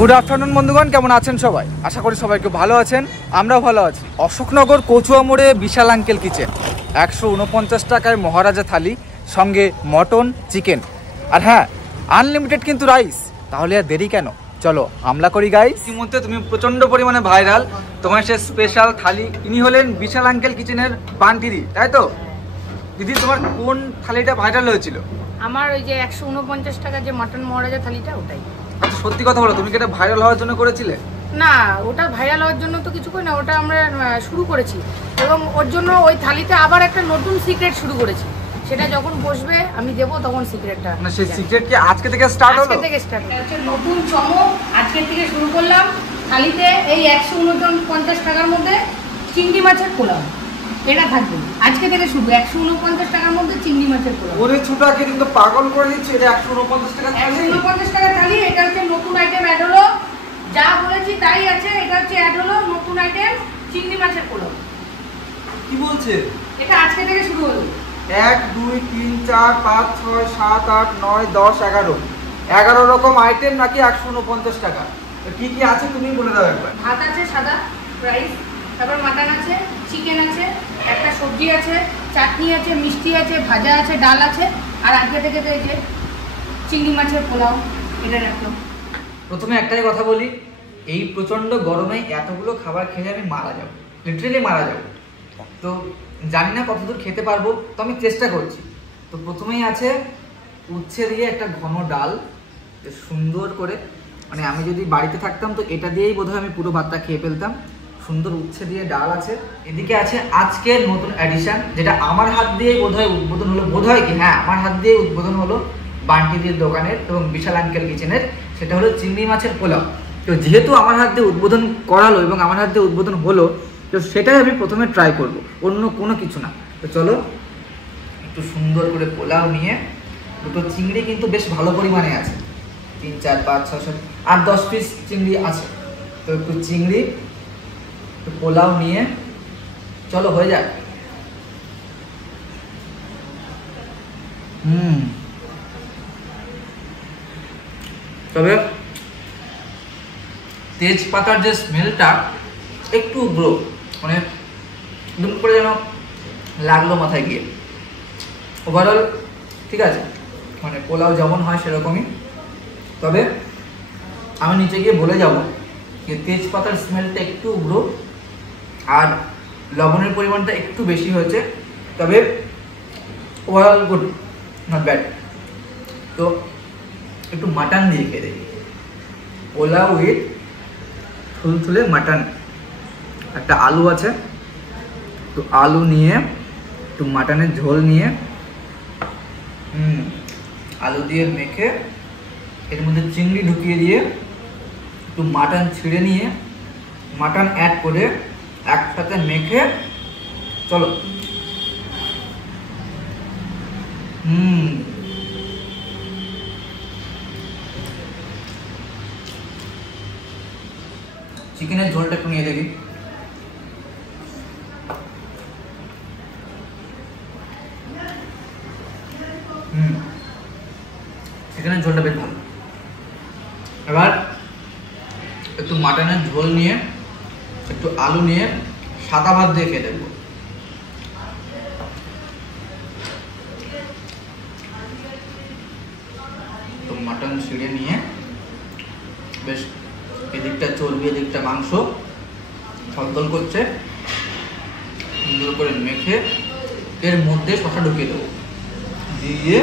Good afternoon বন্ধুগণ, কেমন আছেন সবাই? আশা করি সবাই খুব ভালো আছেন, আমরাও ভালো আছি। অশোকনগর কচুয়া মোড়ে বিশাল আঙ্কেল কিচেন, 149 টাকায় মহারাজা থালি, সঙ্গে মটন, চিকেন, আর হ্যাঁ আনলিমিটেড কিন্তু রাইস। তাহলে আর দেরি কেন, চলো হামলা করি গাইস। ইতিমধ্যে তুমি প্রচন্ড পরিমাণে ভাইরাল, তোমার সে স্পেশাল থালি। ইনি হলেন বিশাল আঙ্কেল কিচেনের বান্টিদি, তাই তো? দিদি, তোমার কোন থালিটা ভাইরাল হয়েছিল? আমার ওই যে 149 টাকা যে মটন মহারাজা থালিটা, ওটাই। আচ্ছা, সত্যি কথা বলো, তুমি কি এটা ভাইরাল হওয়ার জন্য করেছিলে? না, ওটা ভাইরাল হওয়ার জন্য তো কিছু করি না, ওটা আমরা শুরু করেছি এবং ওর জন্য ওই থালিতে আবার একটা নতুন সিক্রেট শুরু করেছি। সেটা যখন বসবে আমি দেবো তখন সিক্রেটটা। মানে সেই সিক্রেট কি আজকে থেকে স্টার্ট হলো? আজকে থেকে স্টার্ট হচ্ছে নতুন চমক, আজকে থেকে শুরু করলাম। থালিতে এই 149 টাকার মধ্যে চিংড়ি মাছের পোলাও, এটা থাকবে আজকে থেকে শুরু। 149 টাকার মধ্যে চিংড়ি মাছের পোলাও। ওরে ছোটাকে কিন্তু পাগল করে দিচ্ছে। এটা 149 টাকা থালি, 149 টাকা থালি। এটা হচ্ছে নতুন আইটেম অ্যাড হলো, যা বলেছি তাই আছে। এটা হচ্ছে অ্যাড হলো নতুন আইটেম চিংড়ি মাছের পোলাও। কি বলছে? এটা আজকে থেকে শুরু হলো। 1 2 3 4 5 6 7 8 9 10 11 রকম আইটেম নাকি 149 টাকা। কি কি আছে তুমি বলে দাও একবার। ভাত আছে সাদা রাইস, তারপর মাটন আছে, চিকেন আছে, একটা সবজি আছে, চাটনি আছে, মিষ্টি আছে, ভাজা আছে, ডাল আছে, আর আজকে থেকে তো এই যে চিংড়ি মাছের পোলাও এটা রাখলাম। প্রথমে একটাই কথা বলি, এই প্রচন্ড গরমে এতগুলো খাবার খেলে আমি মারা যাব, লিটারেলি মারা যাব। তো জানি না কতদূর খেতে পারবো, তো আমি চেষ্টা করছি। তো প্রথমেই আছে উচ্ছে দিয়ে একটা ঘন ডাল, সুন্দর করে, মানে আমি যদি বাড়িতে থাকতাম তো এটা দিয়েই বোধহয় আমি পুরো ভাতটা খেয়ে ফেলতাম। সুন্দর উচ্ছে দিয়ে ডাল আছে। এদিকে আছে আজকের নতুন অ্যাডিশন, যেটা আমার হাত দিয়েই বোধহয় উদ্বোধন হলো। বোধহয় কি, হ্যাঁ, আমার হাত দিয়ে উদ্বোধন হলো বান্টিদির দোকানের এবং বিশাল আঙ্কেল কিচেনের। সেটা হলো চিংড়ি মাছের পোলাও। তো যেহেতু আমার হাত দিয়ে উদ্বোধন করালো এবং আমার হাত দিয়ে উদ্বোধন হলো, তো সেটাই আমি প্রথমে ট্রাই করব, অন্য কোনো কিছু না। তো চলো একটু সুন্দর করে পোলাও নিয়ে, দুটো চিংড়ি কিন্তু বেশ ভালো পরিমাণে আছে, 3 4 5 6 7 8 10 পিস চিংড়ি আছে। তো একটু চিংড়ি, একটু পোলাও নিয়ে চলো হয়ে যাক। তবে তেজপাতার যে স্মেলটা একটু উগ্র, মানে দুম করে যেন লাগলো মাথায় গিয়ে। ওভারঅল ঠিক আছে, মানে পোলাও যেমন হয় সেরকমই। তবে আমি নিচে গিয়ে বলে যাব যে তেজপাতার স্মেলটা একটু উগ্র আর লবণের পরিমাণটা একটু বেশি হয়েছে। তবে ওভারঅল গুড, নট ব্যাড। তো একটু মাটন দিয়ে খেয়ে দেখি, পোলাও উইথ থুলথুলে মাটন। একটা আলু আছে, তো আলু নিয়ে একটু মাটনের ঝোল নিয়ে আলু দিয়ে মেখে এর মধ্যে চিংড়ি ঢুকিয়ে দিয়ে একটু মাটন ছিঁড়ে নিয়ে মাটন অ্যাড করে একসাথে মেখে চলো। চিকেনের ঝোলটা একটু নিয়ে দেখি। চিকেনের ঝোলটা বেশ ভালো। এবার একটু মাটনের ঝোল নিয়ে একটু আলু নিয়ে সাদা ভাত দিয়ে খেয়ে দেখবো। তো মাটন ছিঁড়ে নিয়ে বেশ এদিকটা চর্বি এদিকটা মাংস থলথল করছে, সুন্দর করে মেখে এর মধ্যে শসা ঢুকিয়ে দেবো, দিয়ে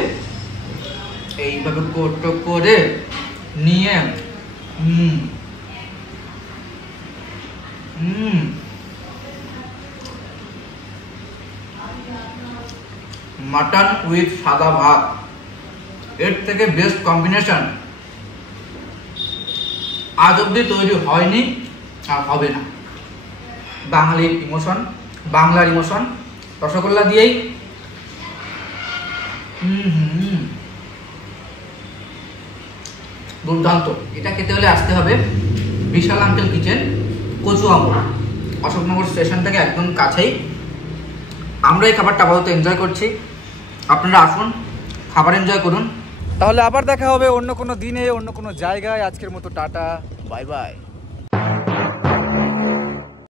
এইভাবে কোটো করে নিয়ে মাটন উইথ সাদা ভাত, এর থেকে বেস্ট কম্বিনেশন আজ অব্দি তৈরি হয়নি আর হবে না। বাঙালির ইমোশন, বাংলার ইমোশন, রসগোল্লা দিয়েই দুর্দান্ত। এটা খেতে হলে আসতে হবে বিশাল আঙ্কেল কিচেন, কচুয়া মোড়, অশোকনগর স্টেশন থেকে একদম কাছেই। আমরা এই খাবারটা আপাতত এনজয় করছি, আপনারা আসুন, খাবার এনজয় করুন। তাহলে আবার দেখা হবে অন্য কোনো দিনে অন্য কোনো জায়গায়। আজকের মতো টাটা, বাই বাই।